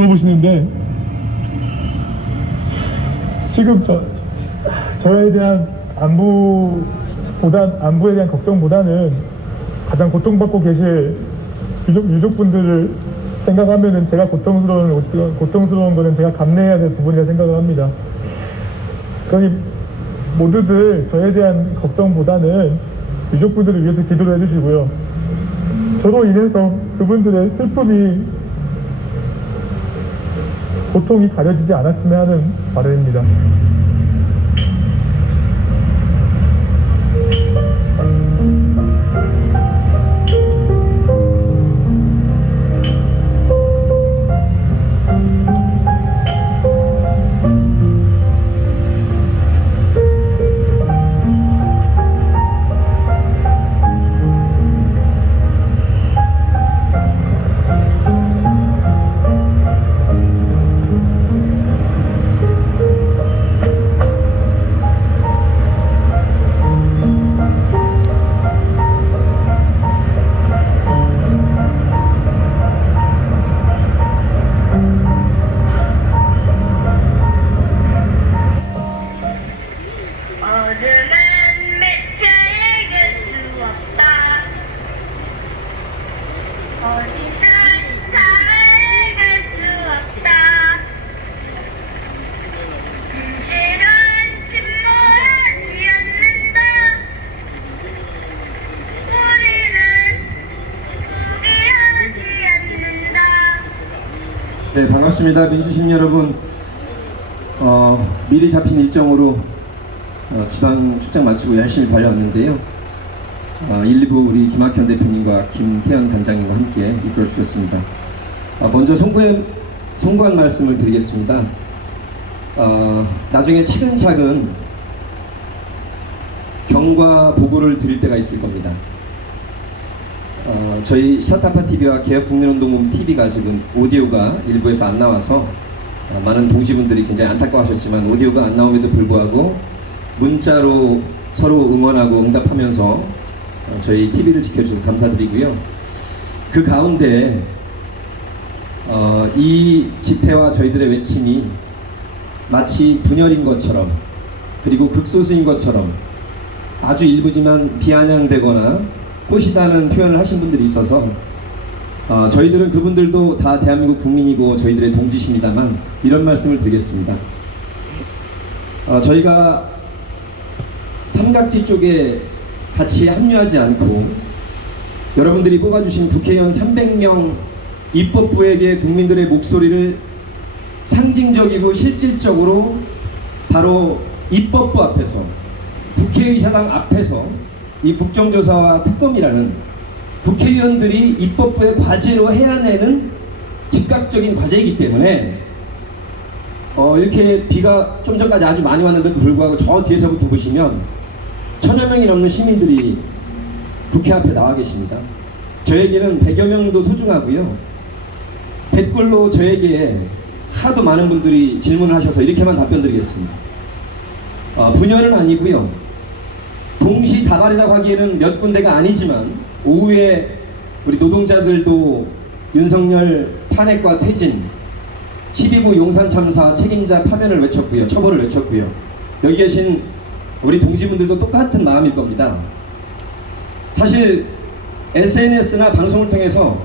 물어보시는데 지금 저에 대한 안부에 대한 걱정보다는 가장 고통받고 계실 유족분들을 생각하면은 제가 고통스러운 거는 제가 감내해야 될 부분이라 생각을 합니다. 그러니 모두들 저에 대한 걱정보다는 유족분들을 위해서 기도를 해주시고요. 저로 인해서 그분들의 슬픔이, 고통이 가려지지 않았으면 하는 바람입니다. 네, 반갑습니다. 민주시민 여러분, 미리 잡힌 일정으로 지방 출장 마치고 열심히 달려왔는데요. 1, 2부 우리 김학현 대표님과 김태현 단장님과 함께 이끌어 주셨습니다. 먼저 송구한 말씀을 드리겠습니다. 나중에 차근차근 경과 보고를 드릴 때가 있을 겁니다. 저희 시사타파TV와 개혁국민운동본 TV가 지금 오디오가 일부에서 안 나와서 많은 동지분들이 굉장히 안타까워하셨지만, 오디오가 안 나옴에도 불구하고 문자로 서로 응원하고 응답하면서 저희 TV를 지켜주셔서 감사드리고요. 그 가운데 이 집회와 저희들의 외침이 마치 분열인 것처럼, 그리고 극소수인 것처럼 아주 일부지만 비아냥되거나 꽃이다는 표현을 하신 분들이 있어서 저희들은 그분들도 다 대한민국 국민이고 저희들의 동지십니다만 이런 말씀을 드리겠습니다. 저희가 삼각지 쪽에 같이 합류하지 않고 여러분들이 뽑아주신 국회의원 300명 입법부에게 국민들의 목소리를 상징적이고 실질적으로 바로 입법부 앞에서, 국회의사당 앞에서 이 국정조사와 특검이라는 국회의원들이 입법부의 과제로 해야내는 즉각적인 과제이기 때문에 이렇게 비가 좀 전까지 아주 많이 왔는데도 불구하고 저 뒤에서부터 보시면 1000여 명이 넘는 시민들이 국회 앞에 나와 계십니다. 저에게는 100여 명도 소중하고요. 댓글로 저에게 하도 많은 분들이 질문을 하셔서 이렇게만 답변 드리겠습니다. 분열은 아니고요. 동시다발이라고 하기에는 몇 군데가 아니지만 오후에 우리 노동자들도 윤석열 탄핵과 퇴진, 12구 용산 참사 책임자 파면을 외쳤고요. 처벌을 외쳤고요. 여기 계신 우리 동지분들도 똑같은 마음일 겁니다. 사실 SNS나 방송을 통해서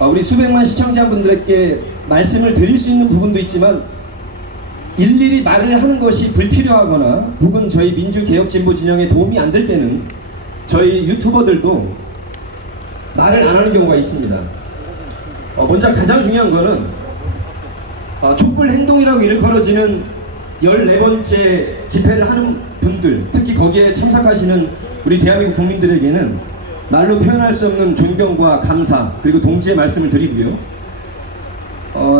우리 수백만 시청자분들에게 말씀을 드릴 수 있는 부분도 있지만 일일이 말을 하는 것이 불필요하거나 혹은 저희 민주개혁진보진영에 도움이 안 될 때는 저희 유튜버들도 말을 안 하는 경우가 있습니다. 먼저 가장 중요한 거는 촛불행동이라고 일컬어지는 14번째 집회를 하는 분들, 특히 거기에 참석하시는 우리 대한민국 국민들에게는 말로 표현할 수 없는 존경과 감사, 그리고 동지의 말씀을 드리고요.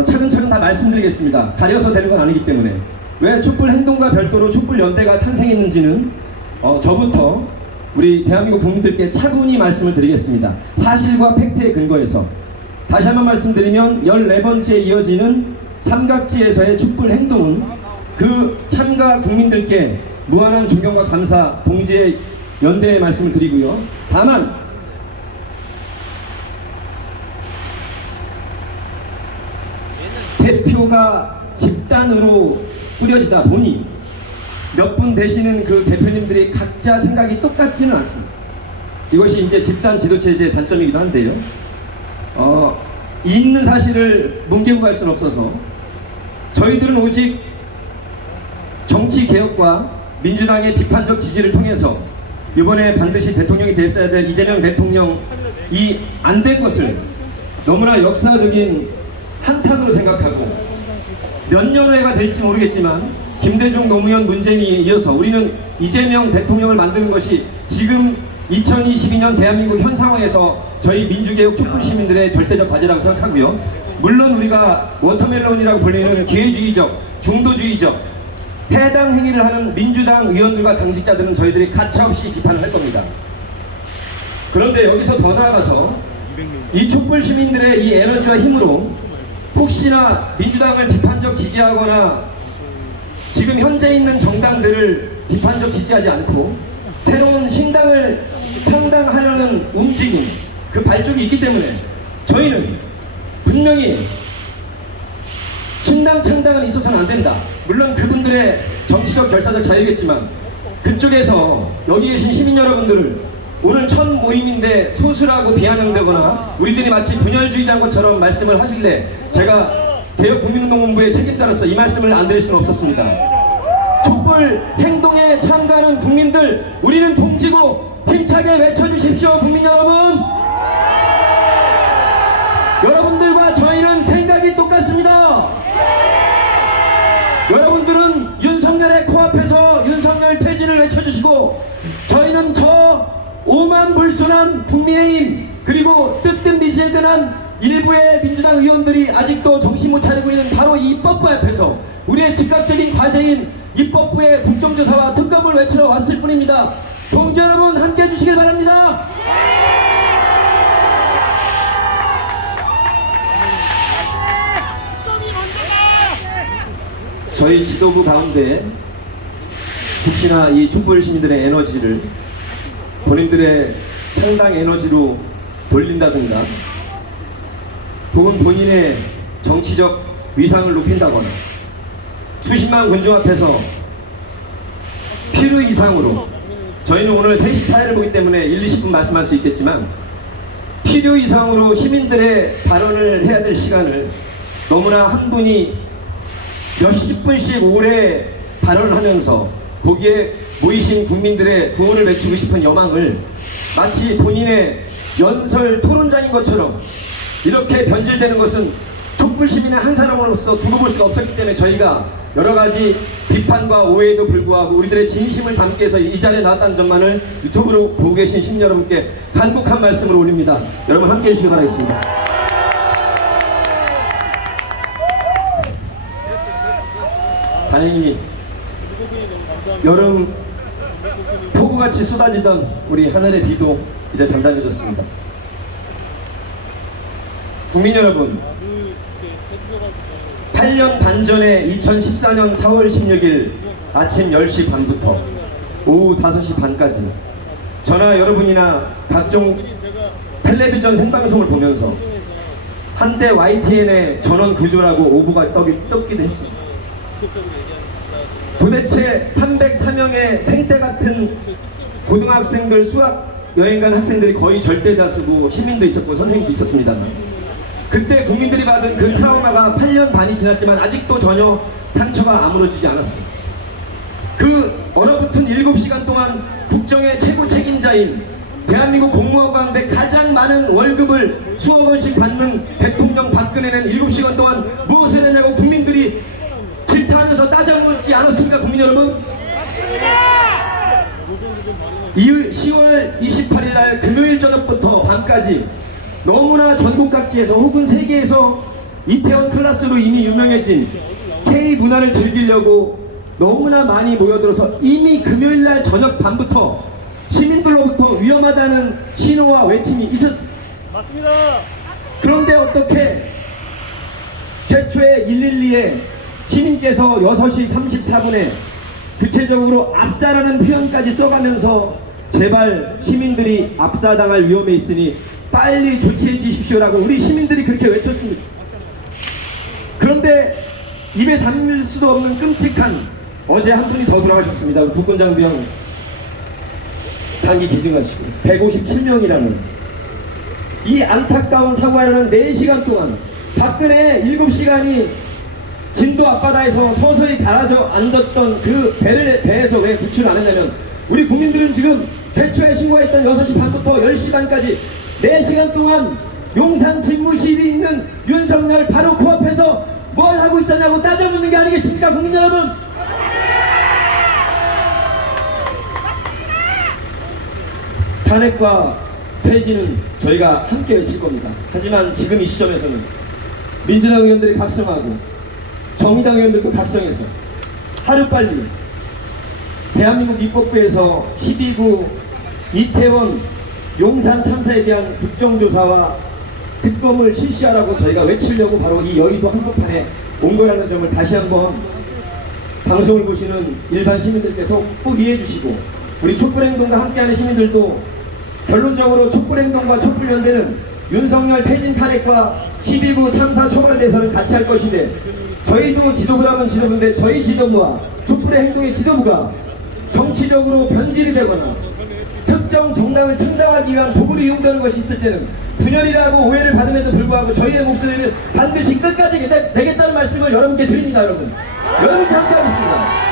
차근차근 다 말씀드리겠습니다. 가려서 되는 건 아니기 때문에. 왜 촛불행동과 별도로 촛불연대가 탄생했는지는 저부터 우리 대한민국 국민들께 차분히 말씀을 드리겠습니다. 사실과 팩트에 근거해서. 다시 한번 말씀드리면 14번째 이어지는 삼각지에서의 촛불행동은 그 참가 국민들께 무한한 존경과 감사, 동지의 연대의 말씀을 드리고요. 다만 대표가 집단으로 꾸려지다 보니 몇 분 되시는 그 대표님들이 각자 생각이 똑같지는 않습니다. 이것이 이제 집단 지도체제의 단점이기도 한데요. 있는 사실을 뭉개고 갈 수는 없어서 저희들은 오직 정치 개혁과 민주당의 비판적 지지를 통해서 이번에 반드시 대통령이 됐어야 될 이재명 대통령이 안 된 것을 너무나 역사적인 한탄으로 생각하고 몇 년 후에가 될지 모르겠지만 김대중 노무현 문재인이 이어서 우리는 이재명 대통령을 만드는 것이 지금 2022년 대한민국 현 상황에서 저희 민주개혁 촛불 시민들의 절대적 과제라고 생각하고요. 물론 우리가 워터멜론이라고 불리는 기회주의적, 중도주의적 해당 행위를 하는 민주당 의원들과 당직자들은 저희들이 가차없이 비판을 할 겁니다. 그런데 여기서 더 나아가서 이 촛불 시민들의 이 에너지와 힘으로 혹시나 민주당을 비판적 지지하거나 지금 현재 있는 정당들을 비판적 지지하지 않고 새로운 신당을 창당하려는 움직임, 그 발족이 있기 때문에 저희는 분명히 신당 창당은 있어서는 안 된다. 물론 그분들의 정치적 결사적 자유겠지만 그쪽에서 여기 계신 시민 여러분들을 오늘 첫 모임인데 소수라고 비아냥되거나 우리들이 마치 분열주의자인 것처럼 말씀을 하실래 제가 개혁국민운동본부의 책임자로서 이 말씀을 안 드릴 수는 없었습니다. 촛불 행동에 참가하는 국민들, 우리는 동지고 힘차게 외쳐주십시오. 국민 여러분, 여러분들과 저희는 생각이 똑같습니다. 여러분들은 윤석열의 코앞에서 윤석열 퇴진을 외쳐주시고 저희는 저 오만 불순한 국민의힘 그리고 뜨뜻미지근한 일부의 민주당 의원들이 아직도 정신 못 차리고 있는 바로 이 입법부 앞에서 우리의 즉각적인 과제인 입법부의 국정조사와 특검을 외치러 왔을 뿐입니다. 동지 여러분 함께 해주시길 바랍니다. 저희 지도부 가운데 혹시나 이 촛불 시민들의 에너지를 본인들의 창당 에너지로 돌린다든가 혹은 본인의 정치적 위상을 높인다거나 수십만 군중 앞에서 필요 이상으로 저희는 오늘 3시 차이를 보기 때문에 1, 20분 말씀할 수 있겠지만 필요 이상으로 시민들의 발언을 해야 될 시간을 너무나 한 분이 몇십 분씩 오래 발언을 하면서 거기에 모이신 국민들의 구원을 외치고 싶은 여망을 마치 본인의 연설 토론장인 것처럼 이렇게 변질되는 것은 촛불 시민의 한 사람으로서 두고 볼 수가 없었기 때문에 저희가 여러 가지 비판과 오해에도 불구하고 우리들의 진심을 담기 위해서 이 자리에 나왔다는 점만을 유튜브로 보고 계신 시민 여러분께 간곡한 말씀을 올립니다. 여러분 함께 해주시기 바라겠습니다. 다행히 여름 폭우같이 쏟아지던 우리 하늘의 비도 이제 잠잠해졌습니다. 국민 여러분, 8년 반 전에 2014년 4월 16일 아침 10시 반부터 오후 5시 반까지 저나 여러분이나 각종 텔레비전 생방송을 보면서 한때 YTN의 전원 구조라고 오보가 떴기도 했습니다. 도대체 304명의 생떼 같은 고등학생들 수학 여행 간 학생들이 거의 절대 다수고 시민도 있었고 선생님도 있었습니다. 그때 국민들이 받은 그 트라우마가 8년 반이 지났지만 아직도 전혀 상처가 아물어지지 않았습니다. 그 얼어붙은 7시간 동안 국정의 최고 책임자인 대한민국 공무원 가운데 가장 많은 월급을 수억 원씩 받는 대통령 박근혜는 7시간 동안 무엇을 했냐고 국민들이 질타하면서 따져묻지 않았습니까, 국민 여러분? 10월 28일 날 금요일 저녁부터 밤까지 너무나 전국 각지에서 혹은 세계에서 이태원 클라스로 이미 유명해진 K 문화를 즐기려고 너무나 많이 모여들어서 이미 금요일 날 저녁 밤부터 시민들로부터 위험하다는 신호와 외침이 있었습니다. 맞습니다. 그런데 어떻게 최초의 112에 시민께서 6시 34분에 구체적으로 압사라는 표현까지 써가면서 제발 시민들이 압사당할 위험에 있으니 빨리 조치해 주십시오라고 우리 시민들이 그렇게 외쳤습니다. 그런데 입에 담을 수도 없는 끔찍한 어제 한 분이 더 돌아가셨습니다. 국군장병 단기 기증하시고 157명이라는 이 안타까운 사고에는 4시간 동안 박근혜 7시간이 진도 앞바다에서 서서히 가라져 앉았던 그 배에서 왜 구출 안 했냐면 우리 국민들은 지금 대초에 신고했던 6시 반부터 10시 반까지 4시간 동안 용산 집무실이 있는 윤석열 바로 코앞에서 뭘 하고 있었냐고 따져묻는 게 아니겠습니까, 국민 여러분? 탄핵과 폐지는 저희가 함께 외칠 겁니다. 하지만 지금 이 시점에서는 민주당 의원들이 각성하고 정의당 의원들도 각성해서 하루빨리 대한민국 입법부에서 12구 이태원 용산 참사에 대한 국정조사와 특검을 실시하라고 저희가 외치려고 바로 이 여의도 한복판에 온 거라는 점을 다시 한번 방송을 보시는 일반 시민들께서 꼭 이해해 주시고 우리 촛불행동과 함께하는 시민들도 결론적으로 촛불행동과 촛불연대는 윤석열 퇴진 탄핵과 12구 참사 처벌에 대해서는 같이 할 것인데 저희도 지도부라면 지도부인데 저희 지도부와 촛불의 행동의 지도부가 정치적으로 변질이 되거나 특정 정당을 창당하기 위한 도구로 이용되는 것이 있을 때는 분열이라고 오해를 받음에도 불구하고 저희의 목소리를 반드시 끝까지 내겠다는 말씀을 여러분께 드립니다. 여러분 여러분께 함께하겠습니다.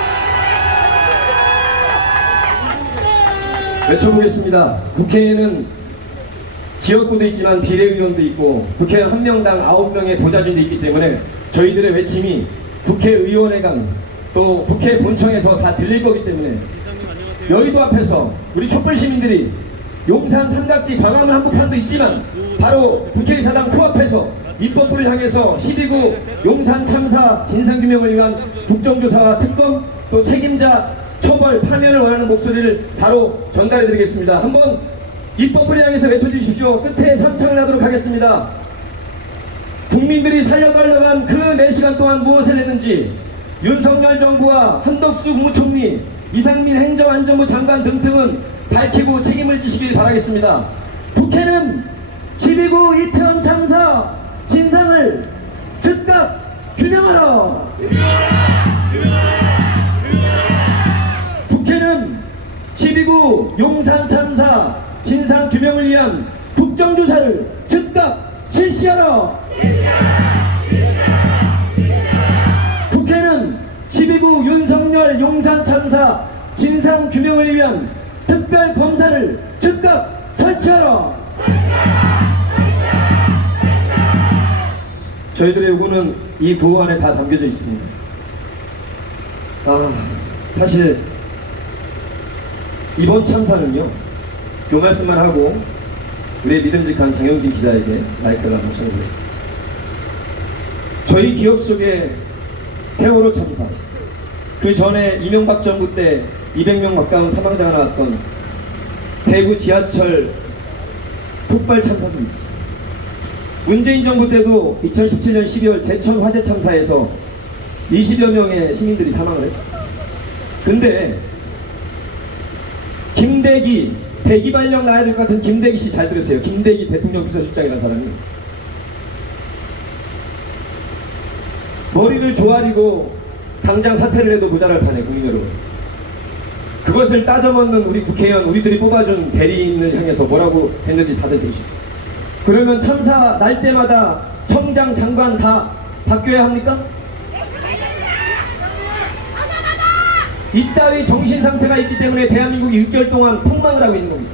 외쳐보겠습니다. 국회에는 지역구도 있지만 비례의원도 있고 국회의원 1명당 9명의 보좌진도 있기 때문에 저희들의 외침이 국회의원회관 또 국회 본청에서 다 들릴 거기 때문에 여의도 앞에서 우리 촛불 시민들이 용산 삼각지 광화문 한복판도 있지만 바로 국회의사당 코앞에서 입법부를 향해서 12구 용산 참사 진상규명을 위한 국정조사와 특검 또 책임자 처벌 파면을 원하는 목소리를 바로 전달해 드리겠습니다. 한번 입법부를 향해서 외쳐주십시오. 끝에 상창을 하도록 하겠습니다. 국민들이 살려달라고 한 그 4시간 동안 무엇을 했는지 윤석열 정부와 한덕수 국무총리 이상민 행정안전부 장관 등등은 밝히고 책임을 지시길 바라겠습니다. 국회는 12구 이태원 참사 진상을 즉각 규명하라. 국회는 12구 용산 참사 진상 규명을 위한 국정조사를 즉각 실시하라. 국회는 12구 윤석열 용산 참사 진상 규명을 위한 특별 검사를 즉각 설치하라. 저희들의 요구는 이 구호 안에 다 담겨져 있습니다. 사실 이번 참사는요, 요 말씀만 하고 우리의 믿음직한 장영진 기자에게 마이크를 한번 전해드리겠습니다. 저희 기억 속에 세월호 참사, 그 전에 이명박 정부 때 200명 가까운 사망자가 나왔던 대구 지하철 폭발 참사도 있었어요. 문재인 정부 때도 2017년 12월 제천 화재 참사에서 20여 명의 시민들이 사망을 했어요. 근데 김대기, 대기 발령 나야 될 것 같은 김대기 씨 잘 들으세요. 김대기 대통령 비서실장이라는 사람이 머리를 조아리고 당장 사퇴를 해도 모자랄 판에 국민 여러분, 그것을 따져먹는 우리 국회의원, 우리들이 뽑아준 대리인을 향해서 뭐라고 했는지 다들 들으시죠. 그러면 참사 날 때마다 청장, 장관 다 바뀌어야 합니까? 이따위 정신상태가 있기 때문에 대한민국이 6개월 동안 폭망을 하고 있는 겁니다.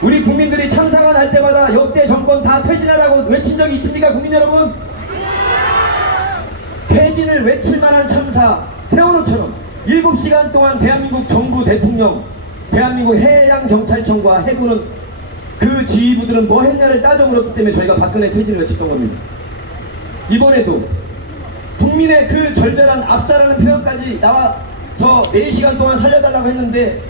우리 국민들이 참사가 날 때마다 역대 정권 다 퇴진하라고 외친 적이 있습니까, 국민 여러분? 퇴진을 외칠 만한 참사, 세월호처럼 7시간 동안 대한민국 정부 대통령, 대한민국 해양경찰청과 해군은 그 지휘부들은 뭐 했냐를 따져 물었기 때문에 저희가 박근혜 퇴진을 외쳤던 겁니다. 이번에도 국민의 그 절절한 압사라는 표현까지 나와서 4시간 동안 살려달라고 했는데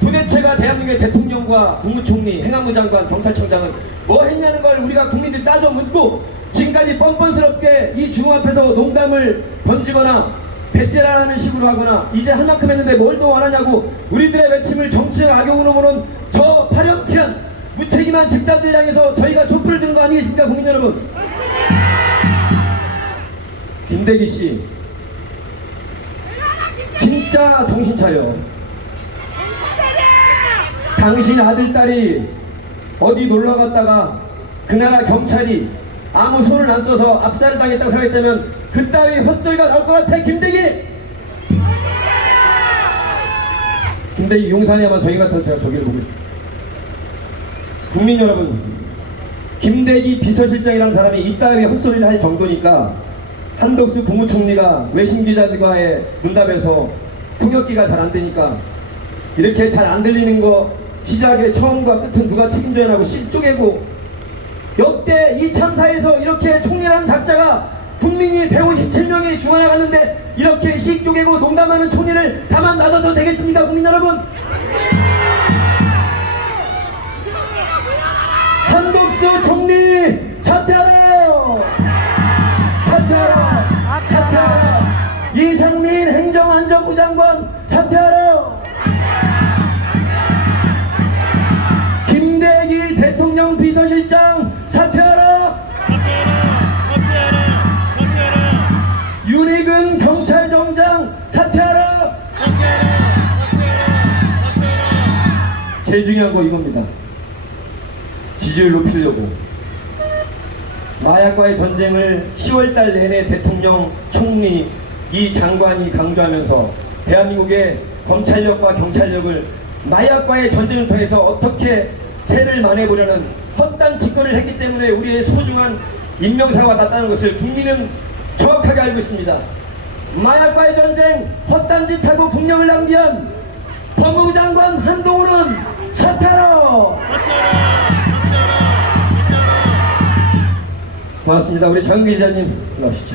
도대체가 대한민국의 대통령과 국무총리, 행안부 장관, 경찰청장은 뭐 했냐는 걸 우리가 국민들이 따져 묻고 지금까지 뻔뻔스럽게 이 중앙 앞에서 농담을 던지거나 배째라는 식으로 하거나 이제 할 만큼 했는데 뭘 더 원하냐고 우리들의 외침을 정치적 악용으로 보는 저 파렴치한 무책임한 집단들 향해서 저희가 촛불을 든 거 아니겠습니까, 국민 여러분? 김대기 씨, 진짜 정신 차려. 당신 아들, 딸이 어디 놀러 갔다가 그 나라 경찰이 아무 손을 안 써서 압살을 당했다고 생각했다면 그따위 헛소리가 나올 것 같아. 김대기! 김대기 용산에 아마 저희 같아서 제가 저기를 보고 있어요. 국민 여러분, 김대기 비서실장이라는 사람이 이따위 헛소리를 할 정도니까 한덕수 국무총리가 외신 기자들과의 문답에서 통역기가 잘 안 되니까 이렇게 잘 안 들리는 거 시작의 처음과 끝은 누가 책임져야 하고 씨 쪼개고, 역대 이 참사에서 이렇게 총리라는 작자가 국민이 157명이 죽어나갔는데 이렇게 씩 쪼개고 농담하는 총리를 가만 놔둬서 되겠습니까? 국민 여러분, 한덕수 총리 사퇴하라! 사퇴하라! 사퇴하라! 이상민 행정안전부 장관 사퇴하라! 김대기 대통령 비서실장 사퇴하라! 윤희근 경찰청장 사퇴하라! 제일 중요한 거 이겁니다. 지지율 높이려고 마약과의 전쟁을 10월달 내내 대통령, 총리, 이 장관이 강조하면서 대한민국의 검찰력과 경찰력을 마약과의 전쟁을 통해서 어떻게 세를 만해보려는 헛단 짓거리를 했기 때문에 우리의 소중한 인명사고가 났다는 것을 국민은 정확하게 알고 있습니다. 마약과의 전쟁 헛단 짓하고 국력을 낭비한 법무부 장관 한동훈은 사퇴하라! 고맙습니다. 우리 장윤기 기자님 나오시죠.